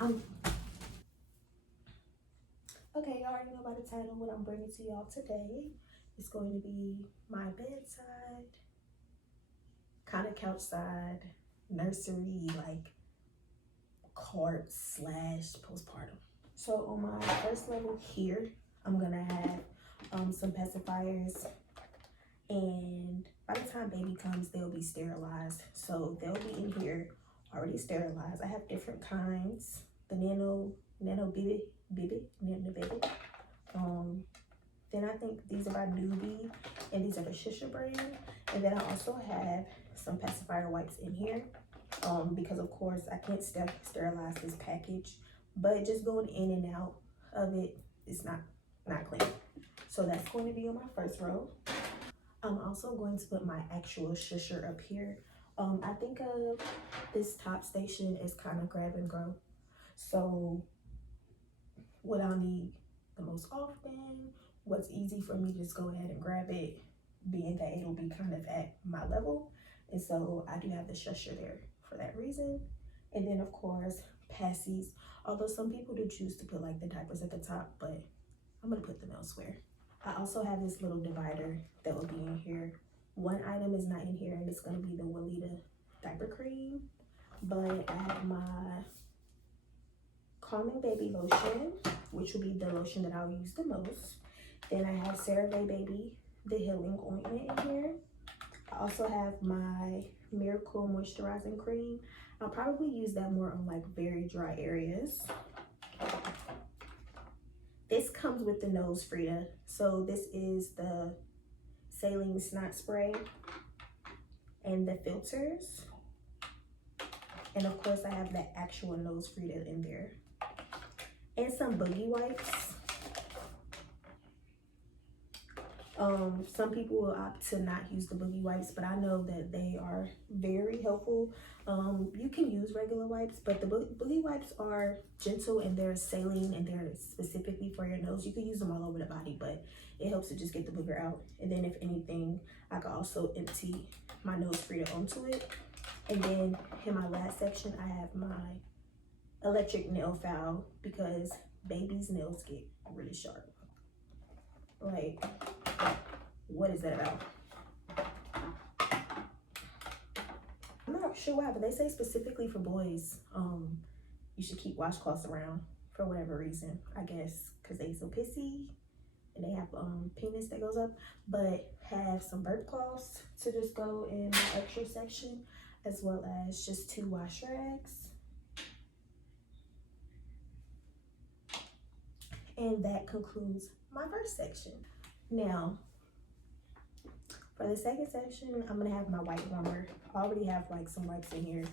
Okay, y'all already know by the title what I'm bringing to y'all today. It's going to be my bedside, kind of couch side, nursery, like cart slash postpartum. So on my first level here, I'm gonna have some pacifiers, and by the time baby comes, they'll be sterilized. So they'll be in here already sterilized. I have different kinds. The nano baby. Then I think these are by Newbie, and these are the Shisha brand. And then I also have some pacifier wipes in here, because of course I can't sterilize this package, but just going in and out of it is not clean. So that's going to be on my first row. I'm also going to put my actual Shisher up here. I think of this top station as kind of grab and go. So what I'll need the most often, what's easy for me to just go ahead and grab it, being that it'll be kind of at my level. And so I do have the Shisher there for that reason. And then of course, passies, although some people do choose to put like the diapers at the top, but I'm gonna put them elsewhere. I also have this little divider that will be in here. One item is not in here, and it's gonna be the Weleda diaper cream, but I have my Calming Baby lotion, which will be the lotion that I'll use the most. Then I have CeraVe Baby, the healing ointment in here. I also have my Miracle moisturizing cream. I'll probably use that more on like very dry areas. This comes with the nose Frida. So this is the saline snot spray and the filters. And of course I have that actual nose Frida in there. And some boogie wipes. Some people will opt to not use the boogie wipes, but I know that they are very helpful. You can use regular wipes, but the boogie wipes are gentle and they're saline and they're specifically for your nose. You can use them all over the body, but it helps to just get the booger out. And then if anything, I could also empty my nose Frida onto it. And then in my last section, I have my electric nail file because baby's nails get really sharp. Like, what is that about? I'm not sure why, but they say specifically for boys, you should keep washcloths around for whatever reason. I guess because they so pissy and they have penis that goes up. But have some bird cloths to just go in my extra section, as well as just 2 wash rags. And that concludes my first section. Now, for the second section, I'm gonna have my white warmer. I already have like some wipes in here.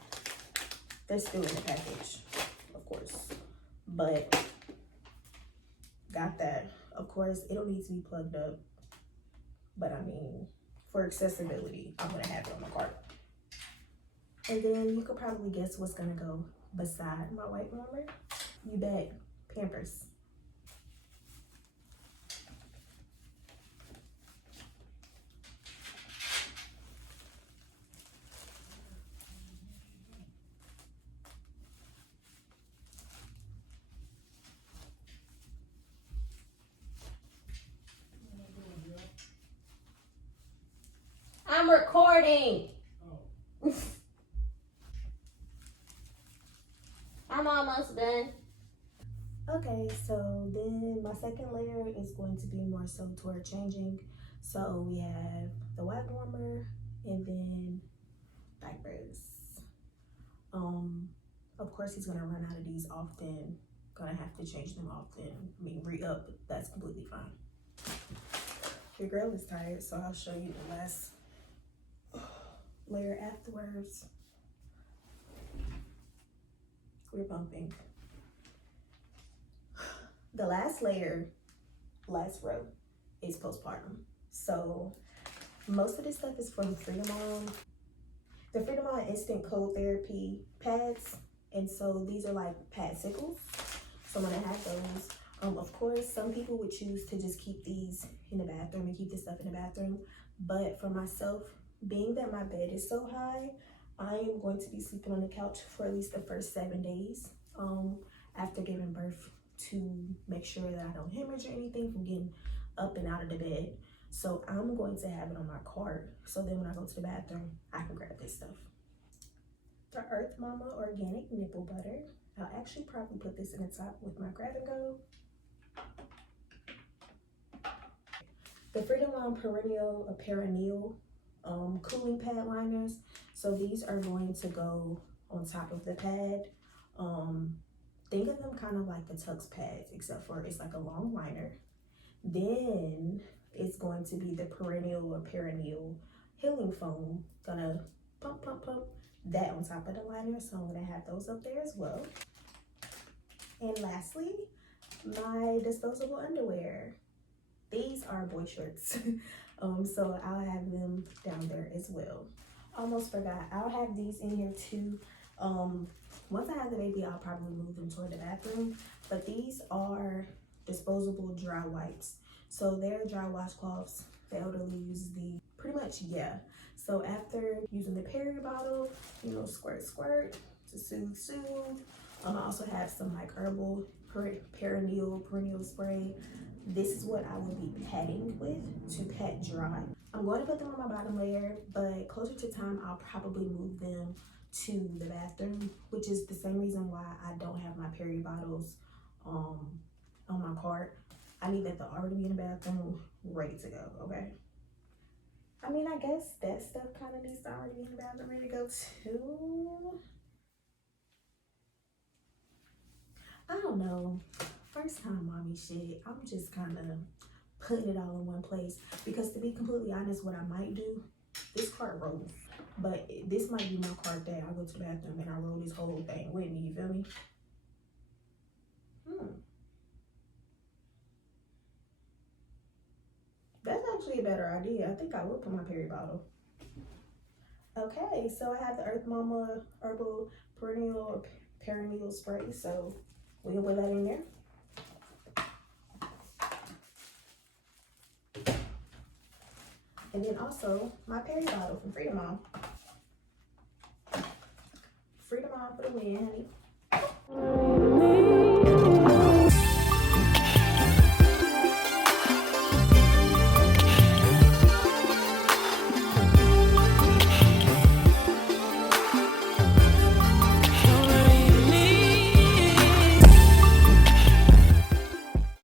They're still in the package, of course, but got that. Of course, it don't need to be plugged up, but I mean, for accessibility, I'm gonna have it on the cart. And then you could probably guess what's gonna go beside my white warmer. You bet, Pampers. I'm recording. Oh. I'm almost done. Okay, so then my second layer is going to be more so toward changing. So we have the white warmer and then diapers. Of course he's gonna run out of these often. Gonna have to change them often. I mean, re-up, that's completely fine. Your girl is tired, so I'll show you the last layer afterwards. We're bumping. The last layer, last row, is postpartum. So most of this stuff is from Freedom On. The Freedom On Instant Cold Therapy pads. And so these are like padsicles. So I'm gonna have those. Of course, some people would choose to just keep these in the bathroom and keep this stuff in the bathroom. But for myself, being that my bed is so high, I am going to be sleeping on the couch for at least the first 7 days. after giving birth to make sure that I don't hemorrhage or anything from getting up and out of the bed. So I'm going to have it on my cart, so then when I go to the bathroom, I can grab this stuff. The Earth Mama Organic Nipple Butter. I'll actually probably put this in the top with my grab and go. The Freedom Line Perineal Cooling Pad Liners. So these are going to go on top of the pad. Think of them kind of like the Tux pads, except for it's like a long liner. Then it's going to be the perineal healing foam. Gonna pump that on top of the liner, so I'm gonna have those up there as well. And lastly, my disposable underwear. These are boy shorts. So I'll have them down there as well. Almost forgot, I'll have these in here too. Once I have the baby, I'll probably move them toward the bathroom. But these are disposable dry wipes. So they're dry washcloths. The elderly use the, pretty much, yeah. So after using the peri bottle, you know, squirt to soothe. I also have some like herbal perennial spray. This is what I will be patting with to pat dry. I'm going to put them on my bottom layer, but closer to time, I'll probably move them to the bathroom, which is the same reason why I don't have my peri bottles on my cart. I need that to already be in the bathroom, ready to go, okay? I mean, I guess that stuff kind of needs to already be in the bathroom, ready to go too. I don't know. First time mommy shit, I'm just kind of putting it all in one place. Because to be completely honest, what I might do, this cart rolls. But this might be my cart that I go to the bathroom and I roll this whole thing with me, you feel me? That's actually a better idea. I think I will put my peri bottle. Okay, so I have the Earth Mama Herbal Perineal Spray. So we can put that in there. And then also my peri bottle from Freedom Mom. Freedom Mom for the win, honey.